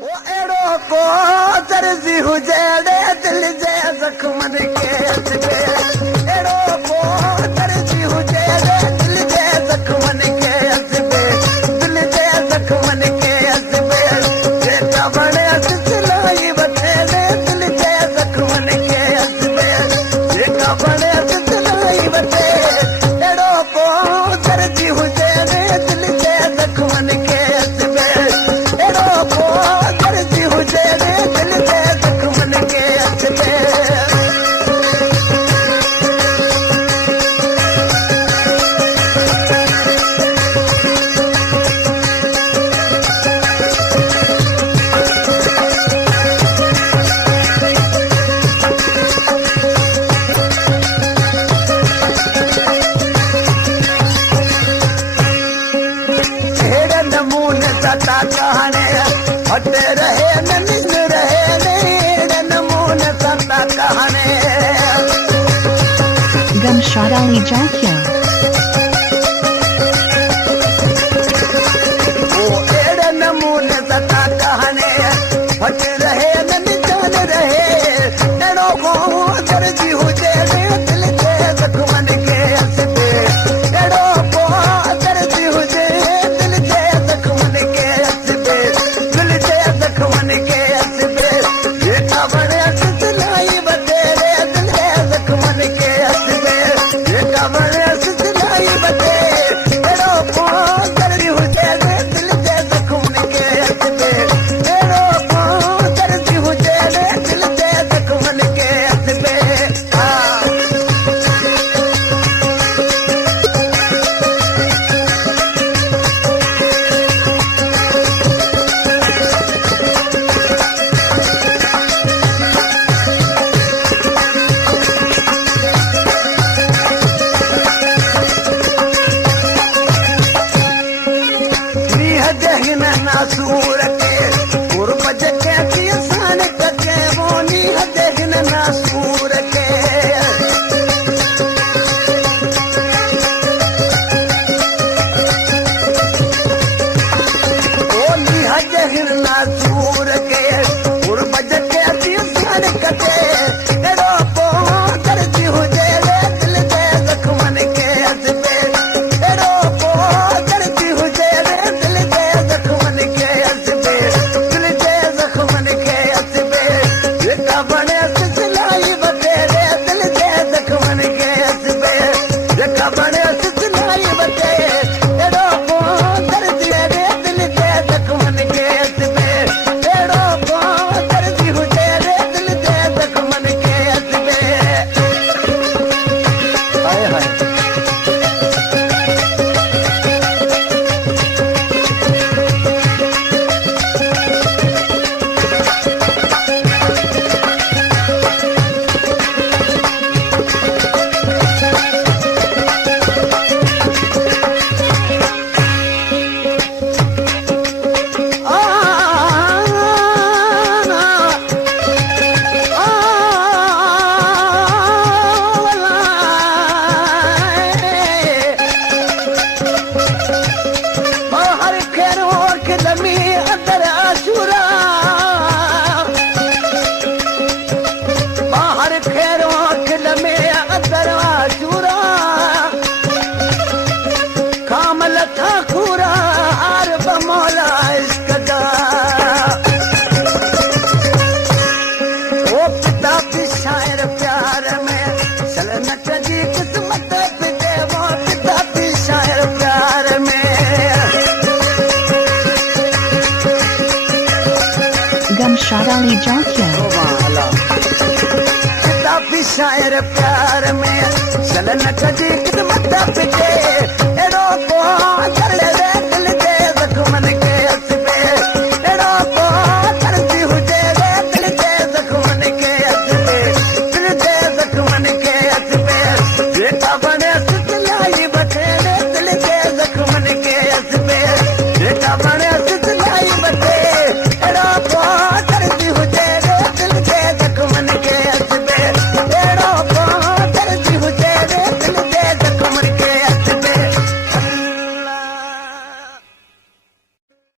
वो एड़ो को दर्जी हुजे दिल जे जख्मन के हसबे एड़ो को दर्जी हुजे दिल जे जख्मन के हसबे दिल जे जख्मन के हसबे जेका बणे सिलाई बतेड़े दिल जे जख्मन के हसबे जेका बणे सिलाई बते एड़ो को दर्जी हुजे दिल जे जख्मन के हसबे एड़ो को दर्जी हुजे दिल जे जख्मन के हसबे हेड़ नमूने सता कहाने हटे रहे न निज रहे हेड़ नमूने सता कहाने Gumshad Ali Jakia. वो हेड़ नमूने सता कहाने हटे रहे न निज रहे एड़ो को दर्जी हुजे दिल जे जख्मन के हसबे एड़ो को दर्जी हुजे दिल जे जख्मन के हसबे दिल जे जख्मन के हसबे जेका बणे सिलाई बतेरे दिल जे जख्मन के हसबे जेका बणे सिलाई बते एड़ो को दर्जी हुजे दिल जे जख्मन के हसबे एड़ो को दर्जी हुजे दिल जे जख्मन के हसबे नीह जहिन नासूर के गुरबज के किसान के वो नीह जहिन नासूर के वो नीह जहिन नासूर के गुरबज के किसान के एड़ो को दर्जी हुजे दिल जे जख्मन के हसबे एड़ो को दर्जी हुजे दिल जे जख्मन के हसबे दिल जे जख्मन के हसबे जेका बणे सिलाई बतेरे दिल जे जख्मन के हसबे जेका बणे सिलाई बते एड़ो को दर्जी दिल जे जख्मन के हसबे एड़ो को दर्जी हुजे दिल जे जख्मन के हसबे हाय हाय हर खेरो खिलमी अंदर आशूरा हर खेरो खिलमे अंदर आशूरा कामल था खूरा आर बमौला इश्क दा ओ पिता भी शायर प्यार में सलनत जी किस्मत पिते वो पिता भी शायर प्यार में Gumshad Ali Jakia. पिता भी शायर प्यार में चलन कजी किस्मत पिते एड़ो को दर्द